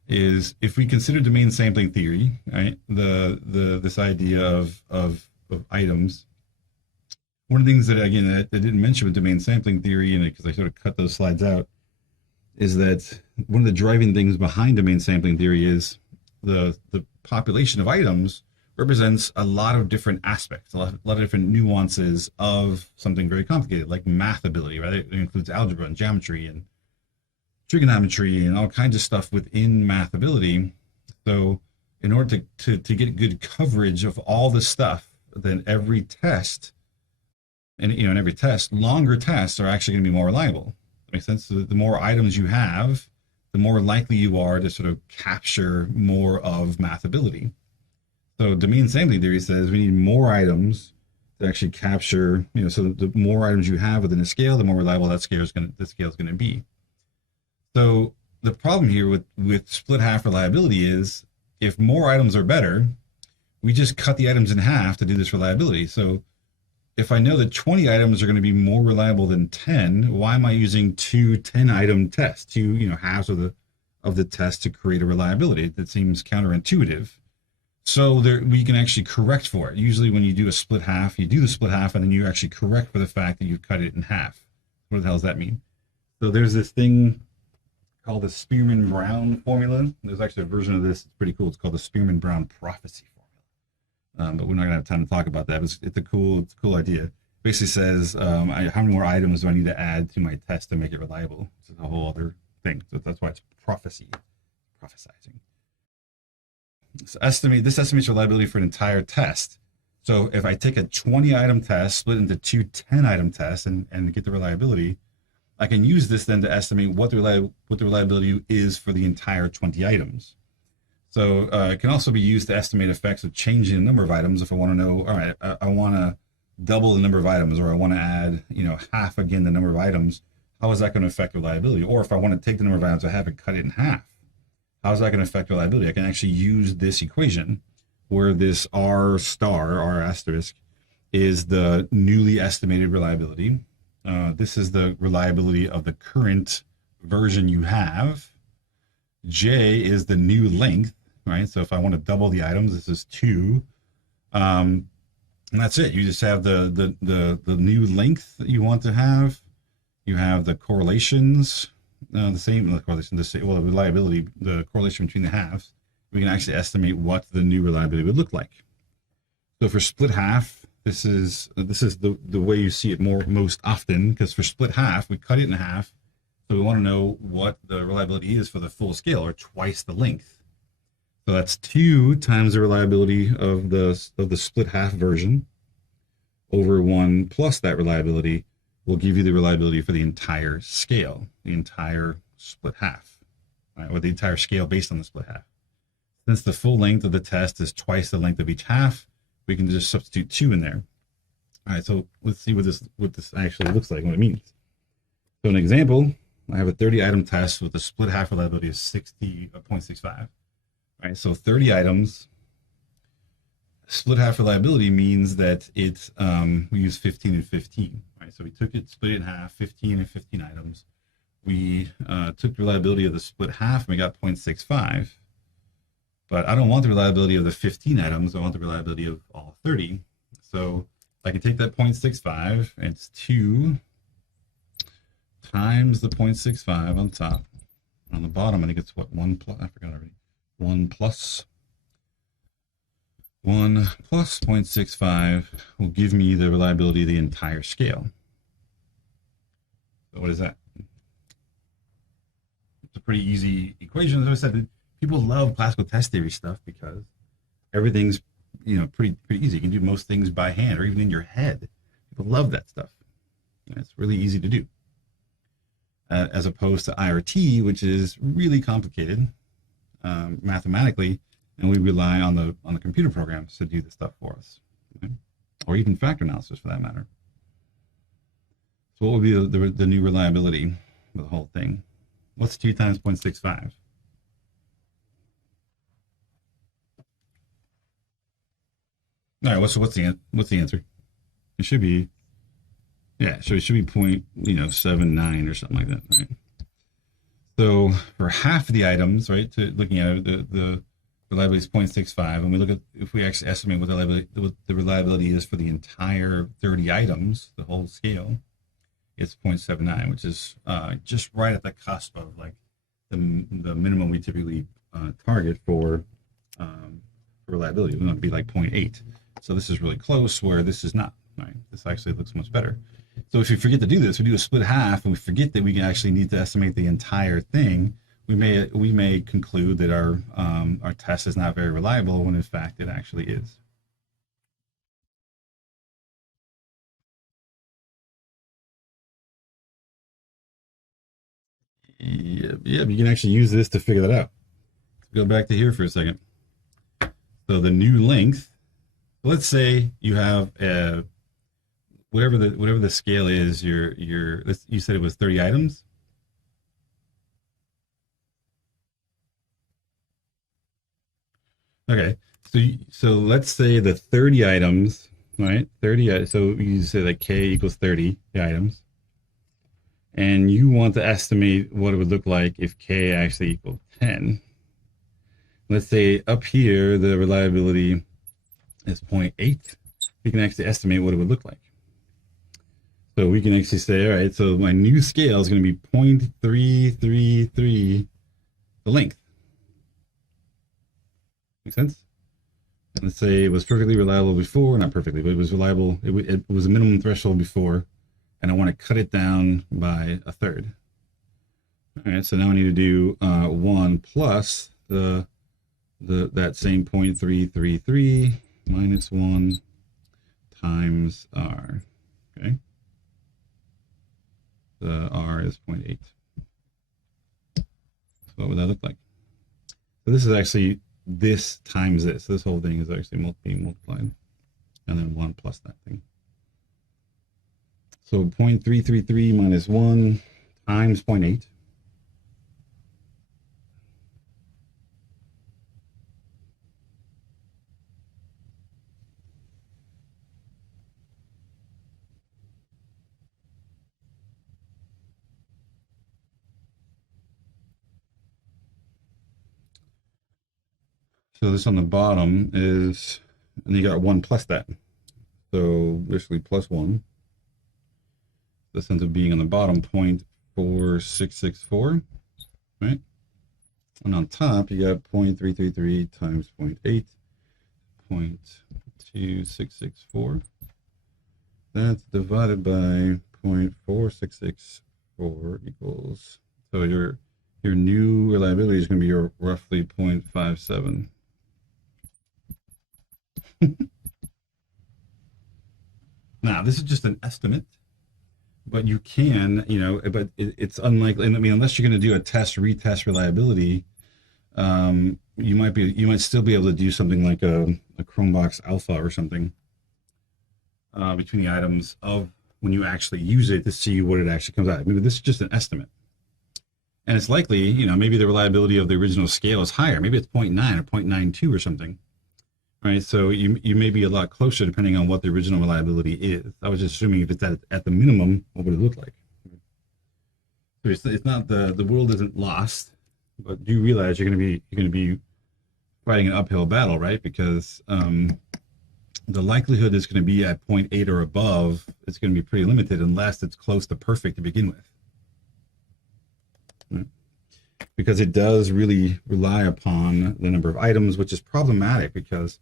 is if we consider domain sampling theory, right? This idea of items. One of the things that, again, I didn't mention with domain sampling theory, and because I sort of cut those slides out, is that one of the driving things behind domain sampling theory is the population of items represents a lot of different aspects, a lot of different nuances of something very complicated, like math ability, right? It includes algebra and geometry and trigonometry and all kinds of stuff within math ability. So in order to get good coverage of all this stuff, then every test, and in every test, longer tests are actually going to be more reliable. That makes sense? So the more items you have, the more likely you are to sort of capture more of math ability. So domain sampling theory says we need more items to actually capture, so the more items you have within a scale, the more reliable that scale is going to be. So the problem here with split half reliability is if more items are better, we just cut the items in half to do this reliability. So if I know that 20 items are going to be more reliable than 10, why am I using two 10-item tests, two halves of the test to create a reliability? That seems counterintuitive. So we can actually correct for it. Usually when you do a split half, you do the split half and then you actually correct for the fact that you cut it in half. What the hell does that mean? So there's this thing called the Spearman-Brown formula. There's actually a version of this. It's pretty cool. It's called the Spearman-Brown prophecy formula. But we're not gonna have time to talk about that. It's a cool idea. It basically says how many more items do I need to add to my test to make it reliable? It's a whole other thing. So that's why it's prophesizing. So this estimates reliability for an entire test. So if I take a 20-item test, split into two 10-item tests, and get the reliability, I can use this then to estimate what the reliability is for the entire 20 items. So it can also be used to estimate effects of changing the number of items. If I want to know, all right, I want to double the number of items, or I want to add, half again the number of items, how is that going to affect reliability? Or if I want to take the number of items I have and cut it in half, how is that going to affect reliability? I can actually use this equation where this R asterisk, is the newly estimated reliability. This is the reliability of the current version you have. J is the new length, right? So if I want to double the items, this is 2. And that's it. You just have the new length that you want to have. You have the correlations, the reliability, the correlation between the halves. We can actually estimate what the new reliability would look like. So for split half, this is the way you see it most often, because for split half, we cut it in half. So we want to know what the reliability is for the full scale, or twice the length. So that's 2 times the reliability of the split half version over 1 plus that reliability will give you the reliability for the entire scale, the entire split half, right? Or the entire scale based on the split half. Since the full length of the test is twice the length of each half, we can just substitute 2 in there. All right, so let's see what this actually looks like, what it means. So an example, I have a 30 item test with a split half reliability of 0.65. Right, so 30 items, split half reliability means that it's we use 15 and 15. Right, so we took it, split it in half, 15 and 15 items. We took the reliability of the split half and we got 0.65. But I don't want the reliability of the 15 items. I want the reliability of all 30. So I can take that 0.65, and it's 2 times the 0.65 on top. On the bottom, I think it's what, 1 plus, I forgot already. 1 plus 0.65 will give me the reliability of the entire scale. So what is that? It's a pretty easy equation. As I said, people love classical test theory stuff because everything's, pretty easy. You can do most things by hand or even in your head. People love that stuff. It's really easy to do. As opposed to IRT, which is really complicated mathematically, and we rely on the computer programs to do the stuff for us, okay? Or even factor analysis for that matter. So what would be the new reliability of the whole thing? What's 2 times 0.65? All right, what's the answer? It should be, yeah, so it should be 0.79 or something like that, right? So for half of the items, right, looking at it, the reliability is 0.65, and we look at, if we actually estimate what the reliability is for the entire 30 items, the whole scale, it's 0.79, which is just right at the cusp of like the minimum we typically target for reliability. We want to be like 0.8. So this is really close, where this is not, right? This actually looks much better. So if we forget to do this, we do a split half, and we forget that we actually need to estimate the entire thing, we may conclude that our test is not very reliable, when in fact it actually is. Yeah, you can actually use this to figure that out. Let's go back to here for a second. So the new length, let's say you have whatever the scale is, you said it was 30 items. Okay, so let's say the 30 items, right? 30. So you say that k equals 30 items, and you want to estimate what it would look like if k actually equaled 10. Let's say up here the reliability is 0.8. We can actually estimate what it would look like. So we can actually say, all right, so my new scale is going to be 0.333 the length. Make sense? And let's say it was perfectly reliable before, not perfectly, but it was reliable. It was a minimum threshold before, and I want to cut it down by a third. All right, so now I need to do 1 plus that same 0.333 minus 1 times r. Okay, the r is 0.8. So what would that look like? So this is actually this times this. So this whole thing is actually being multiplied, and then 1 plus that thing. So 0.333 minus 1 times 0.8. So this on the bottom is, and you got 1 plus that. So basically plus 1. This ends up being on the bottom 0.4664, right? And on top, you got 0.333 times 0.8, 0.2664. That's divided by 0.4664. 4 equals, so your new reliability is going to be your roughly 0.57. Now, this is just an estimate, but you can, but it's unlikely. I mean, unless you're going to do a test-retest reliability, you might still be able to do something like a Chromebox Alpha or something between the items of when you actually use it to see what it actually comes out. Maybe this is just an estimate. And it's likely, maybe the reliability of the original scale is higher. Maybe it's 0.9 or 0.92 or something, right? So you may be a lot closer depending on what the original reliability is. I was just assuming if it's at the minimum, what would it look like? So it's not the world isn't lost, but do realize you're going to be fighting an uphill battle, right? Because the likelihood is going to be at 0.8 or above. It's going to be pretty limited unless it's close to perfect to begin with. Because it does really rely upon the number of items, which is problematic because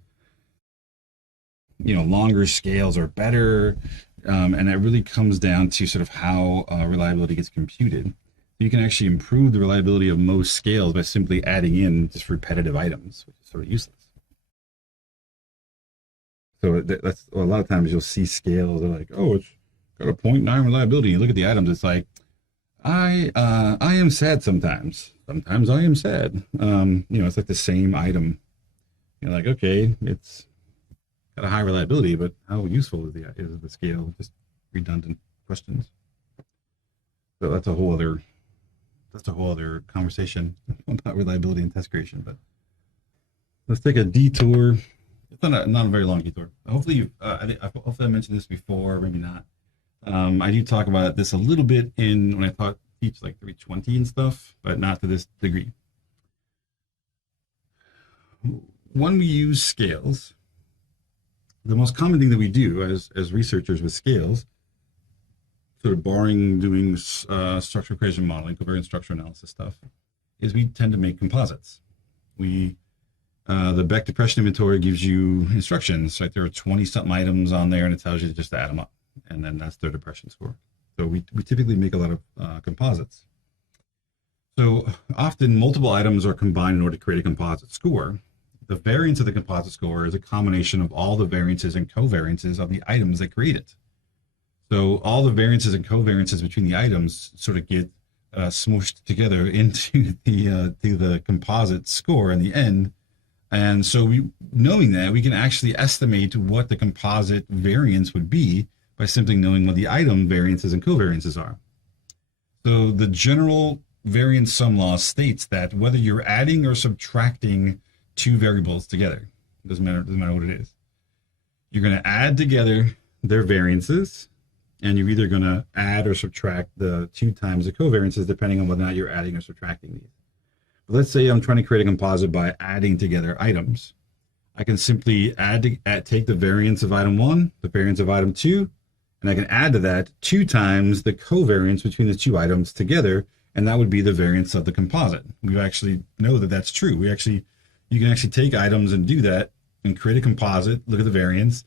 longer scales are better, and it really comes down to sort of how reliability gets computed. You can actually improve the reliability of most scales by simply adding in just repetitive items, which is sort of useless. So that's a lot of times you'll see scales that are like, oh, it's got a 0.9 reliability. You look at the items, it's like, I am sad sometimes. Sometimes I am sad. It's like the same item. You're like, okay, it's got a high reliability, but how useful is the scale? Just redundant questions. So that's a whole other conversation about reliability and test creation. But let's take a detour. It's not a very long detour. Hopefully, hopefully I mentioned this before, maybe not. I do talk about this a little bit when I teach like 320 and stuff, but not to this degree. When we use scales, the most common thing that we do as researchers with scales, sort of barring doing structural equation modeling, covariance structure analysis stuff, is we tend to make composites. The Beck depression inventory gives you instructions, right? There are 20-something items on there, and it tells you to just add them up, and then that's their depression score. So we typically make a lot of composites. So often multiple items are combined in order to create a composite score. The variance of the composite score is a combination of all the variances and covariances of the items that create it. So all the variances and covariances between the items sort of get smooshed together into the composite score in the end. And so knowing that, we can actually estimate what the composite variance would be by simply knowing what the item variances and covariances are. So the general variance sum law states that whether you're adding or subtracting two variables together, doesn't matter what it is, you're going to add together their variances, and you're either going to add or subtract the 2 times the covariances depending on whether or not you're adding or subtracting these. But let's say I'm trying to create a composite by adding together items. I can simply take the variance of item 1, the variance of item 2, and I can add to that 2 times the covariance between the 2 items together, and that would be the variance of the composite. We actually know that that's true. You can actually take items and do that and create a composite, look at the variance,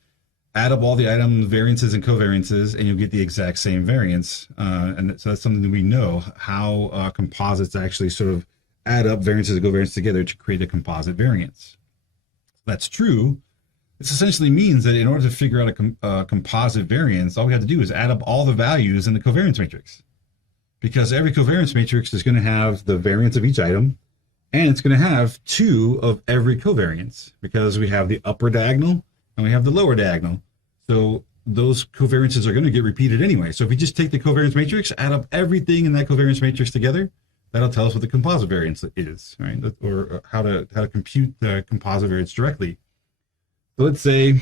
add up all the item variances and covariances, and you'll get the exact same variance. And so that's something that we know, how composites actually sort of add up variances and covariances together to create a composite variance. That's true. This essentially means that in order to figure out a composite variance, all we have to do is add up all the values in the covariance matrix. Because every covariance matrix is going to have the variance of each item, and it's going to have 2 of every covariance, because we have the upper diagonal and we have the lower diagonal. So those covariances are going to get repeated anyway. So if we just take the covariance matrix, add up everything in that covariance matrix together, that'll tell us what the composite variance is, right? Or how to compute the composite variance directly. So let's say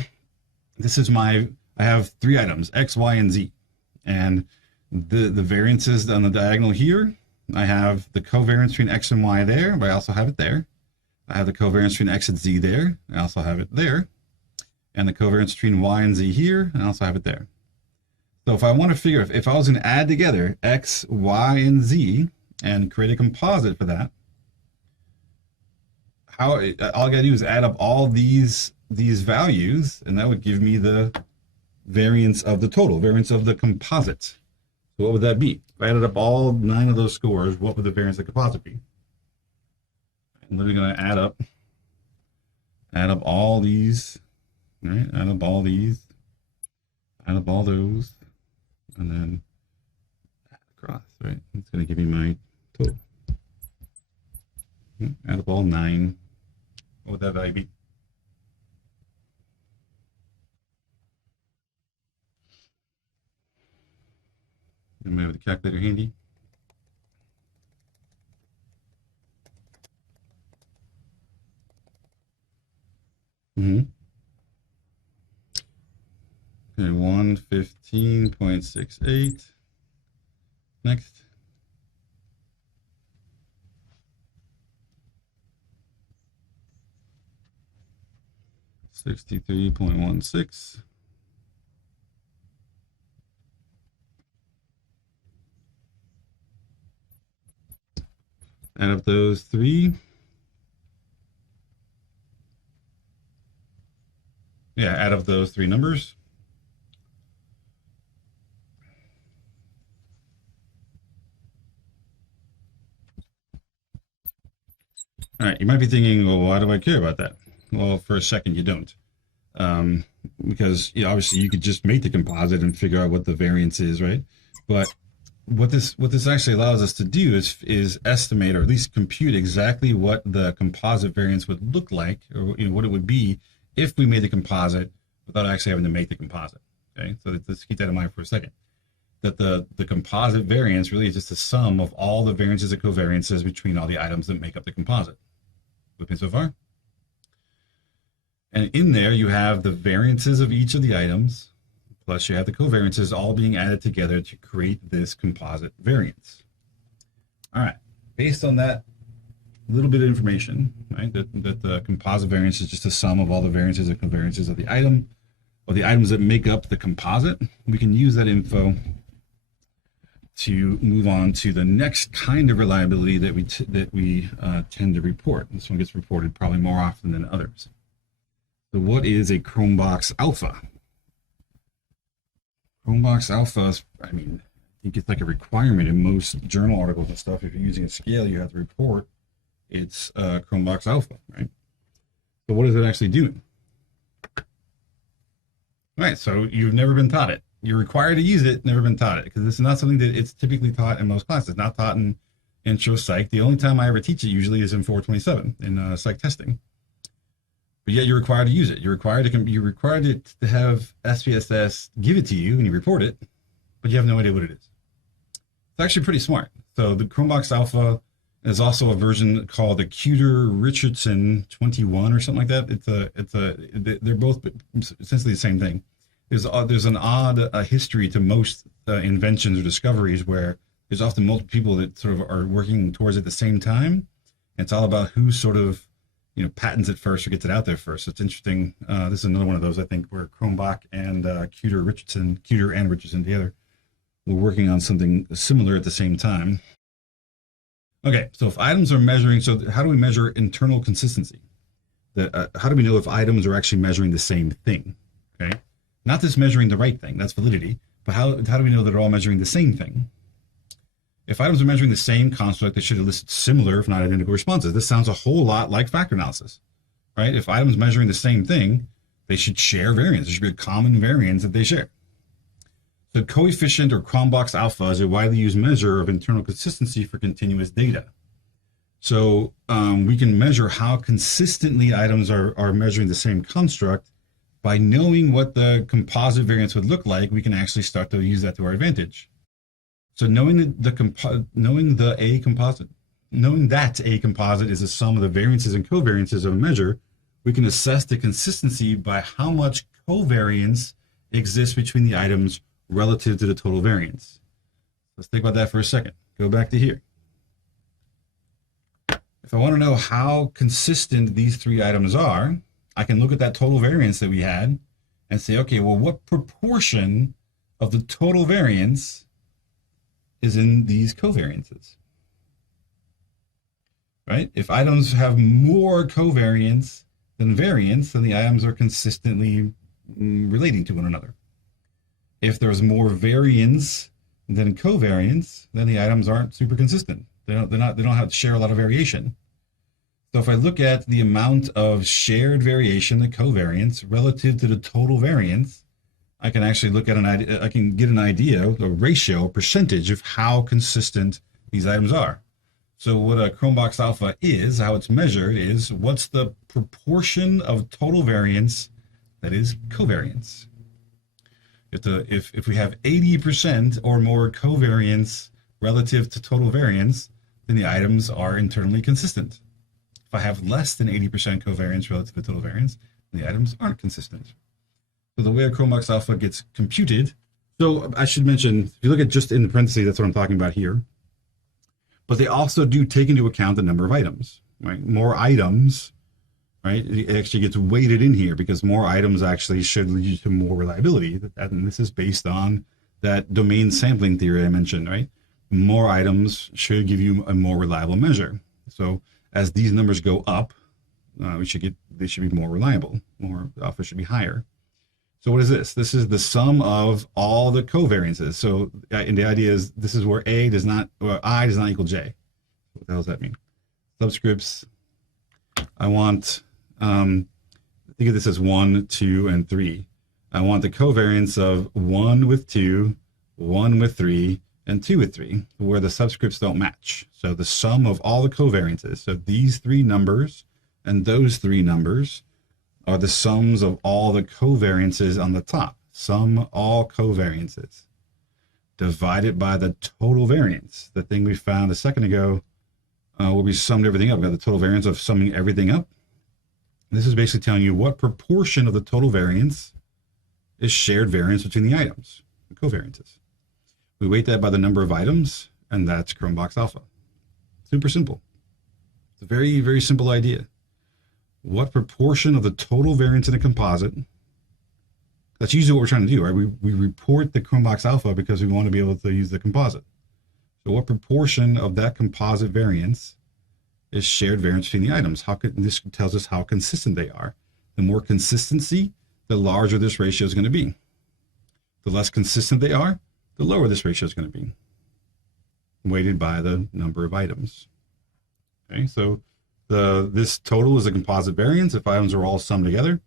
I have 3 items, X, Y, and Z. And the variances on the diagonal here, I have the covariance between X and Y there, but I also have it there. I have the covariance between X and Z there, I also have it there. And the covariance between Y and Z here, and I also have it there. So if I want to figure, if I was going to add together X, Y, and Z and create a composite for that, all I gotta do is add up all these values, and that would give me the variance of the total, variance of the composite. So what would that be? If I added up all 9 of those scores, what would the variance of the composite be? I'm literally going to add up all these, right? Add up all these, add up all those, and then add across, right? It's going to give me my total. Add up all 9. What would that value be? Anybody have the calculator handy? Mm-hmm. Okay, 115.68. Next. $63.16. Add up those 3. Yeah, add up those 3 numbers. All right, you might be thinking, well, why do I care about that? Well, for a second, you don't. Because obviously you could just make the composite and figure out what the variance is, right? But what this actually allows us to do is estimate, or at least compute exactly what the composite variance would look like, or what it would be if we made the composite without actually having to make the composite. Okay, so let's keep that in mind for a second. That the composite variance really is just the sum of all the variances and covariances between all the items that make up the composite. With me so far? And in there, you have the variances of each of the items, plus you have the covariances all being added together to create this composite variance. All right, based on that little bit of information, right, that the composite variance is just a sum of all the variances and covariances of the item, or the items that make up the composite, we can use that info to move on to the next kind of reliability that we tend to report. This one gets reported probably more often than others. So what is a Chromebox alpha? Chromebox alpha, I think it's like a requirement in most journal articles and stuff. If you're using a scale, you have to report it's Chromebox alpha, right? So what is it actually doing? All right, so you've never been taught it. You're required to use it, never been taught it, because this is not something that it's typically taught in most classes. It's not taught in intro psych. The only time I ever teach it usually is in 427 in psych testing. But yet you're required to use it. You're required to have SPSS give it to you and you report it, but you have no idea what it is. It's actually pretty smart. So the Chromebox Alpha is also a version called the Cuter-Richardson 21 or something like that. They're both essentially the same thing. There's an odd history to most inventions or discoveries where there's often multiple people that sort of are working towards it at the same time. And it's all about who sort of patents it first or gets it out there first. So it's interesting. This is another one of those, I think, where Chromebox and Cuter and Richardson together were working on something similar at the same time. Okay, so if items are measuring, so how do we measure internal consistency? How do we know if items are actually measuring the same thing? Okay, not just measuring the right thing, that's validity, but how do we know that they're all measuring the same thing? If items are measuring the same construct, they should elicit similar, if not identical, responses. This sounds a whole lot like factor analysis, right? If items measuring the same thing, they should share variance. There should be a common variance that they share. So coefficient or Chromebox alpha is a widely used measure of internal consistency for continuous data. So we can measure how consistently items are measuring the same construct by knowing what the composite variance would look like. We can actually start to use that to our advantage. So knowing that a composite is a sum of the variances and covariances of a measure, we can assess the consistency by how much covariance exists between the items relative to the total variance. Let's think about that for a second. Go back to here. If I want to know how consistent these 3 items are, I can look at that total variance that we had and say, okay, well, what proportion of the total variance is in these covariances, right? If items have more covariance than variance, then the items are consistently relating to one another. If there's more variance And then in covariance, then the items aren't super consistent. They don't have to share a lot of variation. So if I look at the amount of shared variation, the covariance, relative to the total variance, I can actually look at I can get an idea, a ratio, a percentage of how consistent these items are. So what a Chrome box alpha is, how it's measured, is what's the proportion of total variance that is covariance. If we have 80% or more covariance relative to total variance, then the items are internally consistent. If I have less than 80% covariance relative to total variance, then the items aren't consistent. So the way a Chrome box alpha gets computed, so I should mention, if you look at just in the parentheses, that's what I'm talking about here. But they also do take into account the number of items, right? More items, right? It actually gets weighted in here because more items actually should lead to more reliability. And this is based on that domain sampling theory I mentioned, right? More items should give you a more reliable measure. So as these numbers go up, they should be more reliable. More alpha should be higher. So what is this? This is the sum of all the covariances. So and the idea is this is where I does not equal J. What the hell does that mean? Subscripts. I want, think of this as 1, 2, and 3. I want the covariance of 1 with 2, 1 with 3, and 2 with 3, where the subscripts don't match. So the sum of all the covariances. So these three numbers and those three numbers are the sums of all the covariances on the top. Sum all covariances divided by the total variance. The thing we found a second ago where we summed everything up. We got the total variance of summing everything up. This is basically telling you what proportion of the total variance is shared variance between the items, the covariances. We weight that by the number of items, and that's Chrome box alpha. Super simple. It's a very, very simple idea. What proportion of the total variance in a composite, that's usually what we're trying to do, right? We report the Chrome box alpha because we want to be able to use the composite. So what proportion of that composite variance is shared variance between the items? This tells us how consistent they are. The more consistency, the larger this ratio is going to be. The less consistent they are, the lower this ratio is going to be, weighted by the number of items. Okay, so this total is a composite variance. If items are all summed together,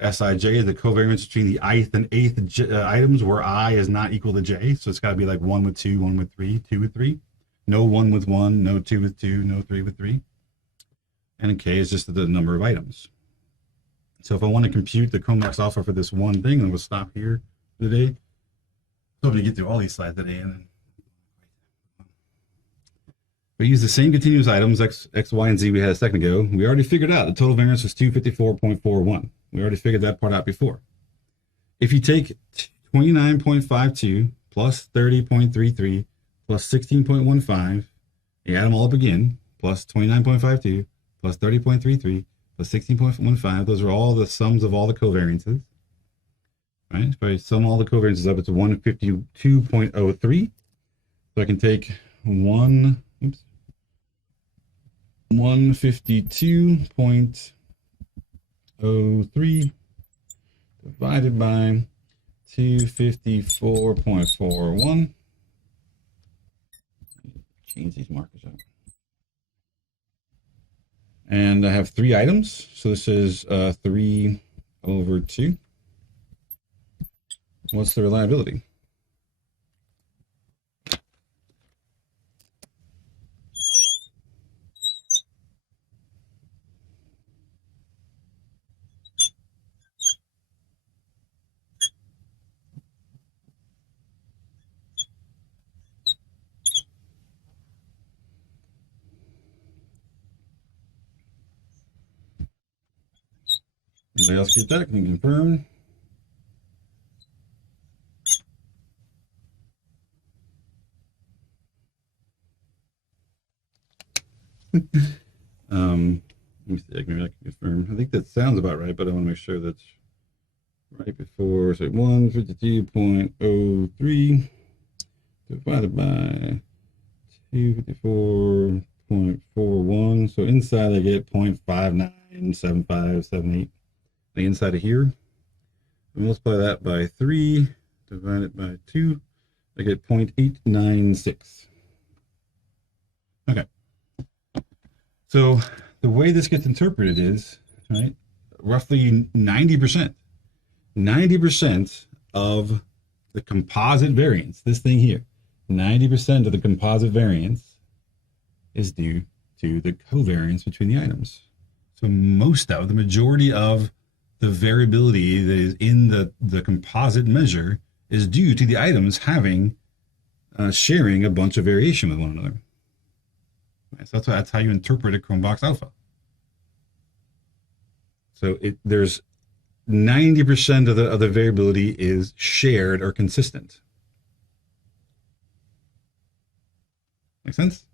Sij, the covariance between the ith and eighth items where I is not equal to j. So it's got to be like 1 with 2, 1 with 3, 2 with 3. No 1 with 1, no 2 with 2, no 3 with 3. And k is just the number of items. So if I want to compute the Chrome box alpha for this one thing, then we'll stop here today. Hoping to get through all these slides today. And then we use the same continuous items, x, y, and z we had a second ago. We already figured out the total variance was 254.41. We already figured that part out before. If you take 29.52 plus 30.33 plus 16.15, you add them all up again, plus 29.52 plus 30.33 plus 16.15, those are all the sums of all the covariances. Right? If I sum all the covariances up, it's 152.03. So I can take 152.03 divided by 254.41. Change these markers out. And I have 3 items. So this is 3 over 2. What's the reliability? Anybody else get that? Can you confirm? Let me see, maybe I can confirm. I think that sounds about right, but I want to make sure that's right before. So 152.03 divided by 254.41. So inside I get 0.597578. The inside of here, I multiply that by 3 divided by 2. I get 0.896. Okay. So the way this gets interpreted is, right, roughly 90%. 90% of the composite variance, this thing here, 90% of the composite variance is due to the covariance between the items. So the majority of the variability that is in the composite measure is due to the items having sharing a bunch of variation with one another. Right, so that's how you interpret a Chrome box alpha. So there's 90% of the variability is shared or consistent. Make sense?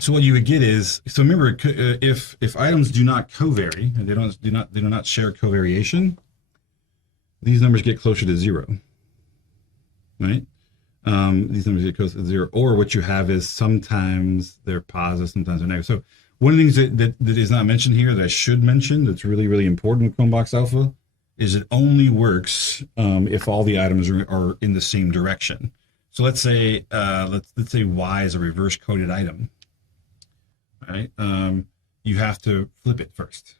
So what you would get is, so remember, if items do not covary, and they do not share covariation, these numbers get closer to zero, right? These numbers get closer to zero, or what you have is sometimes they're positive, sometimes they're negative. So one of the things that is not mentioned here that I should mention that's really, really important with Chromebox Alpha is it only works if all the items are in the same direction. So let's say let's say Y is a reverse coded item, right? You have to flip it first,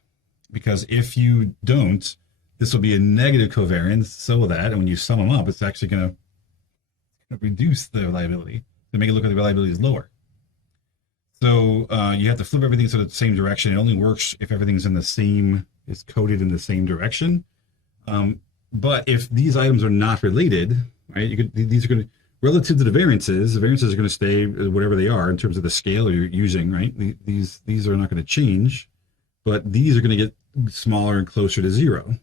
because if you don't, this will be a negative covariance, so will that, and when you sum them up, it's actually going to reduce the reliability to make it look like the reliability is lower. So you have to flip everything so it's the same direction. It only works if everything's is coded in the same direction. But if these items are not related, right, these are going to, relative to the variances are going to stay whatever they are in terms of the scale you're using, right? These are not going to change, but these are going to get smaller and closer to zero.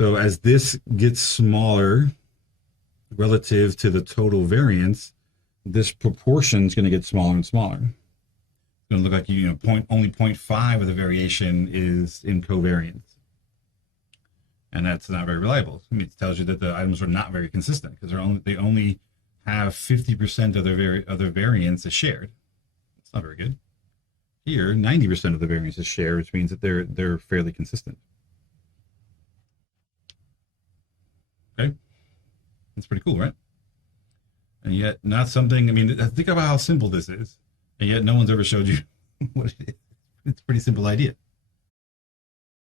So as this gets smaller relative to the total variance, this proportion is going to get smaller and smaller. It's going to look like only 0.5 of the variation is in covariance, and that's not very reliable. I mean, it tells you that the items are not very consistent because they only have 50% of their variance is shared. It's not very good. Here, 90% of the variance is shared, which means that they're fairly consistent. Okay, that's pretty cool, right? And yet, not something. I mean, think about how simple this is, and yet no one's ever showed you what it is. It's a pretty simple idea.